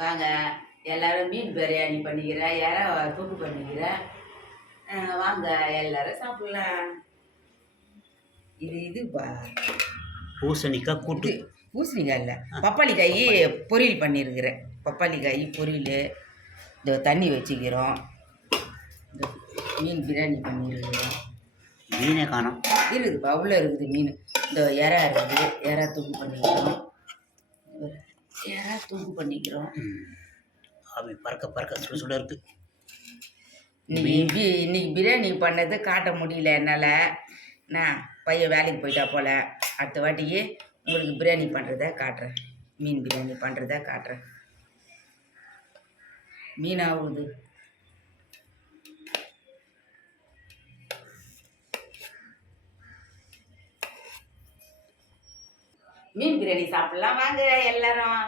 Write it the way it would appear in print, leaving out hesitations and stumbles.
வாங்க எல்லாரும் மீன் பிரியாணி பண்ணிக்கிறேன், இறா தொக்கு பண்ணிக்கிறேன். வாங்க எல்லாரும் சாப்பிடலாம். இதுப்பா பூசணிக்காய் கூட்டு. பூசணிக்காய் இல்லை, பப்பாளி காய் பொரியல் பண்ணியிருக்கிறேன். பப்பாளி காய் பொரியல். இந்த தண்ணி வச்சுக்கிறோம். இந்த மீன் பிரியாணி பண்ணியிருக்கிறோம். மீனே காணோம். இருக்குதுப்பா, உள்ளே இருக்குது மீன். இந்த இறா இருக்குது, இறா தூக்கு பண்ணிக்கிறோம். இறா தூக்கு பண்ணிக்கிறோம். அவை பறக்க பறக்க சுட சுட இருக்கு. இன்னைக்கு பிரியாணி பண்ணது காட்ட முடியல என்னால். நான் பையன் வேலைக்கு போயிட்டா போல். அடுத்த வாட்டிக்கு உங்களுக்கு பிரியாணி பண்ணுறத காட்டுறேன். மீன் பிரியாணி பண்ணுறத காட்டுறேன். மீன் ஆகுது. மீன் பிரியாணி சாப்பிட்லாம் வாங்க எல்லாரும்.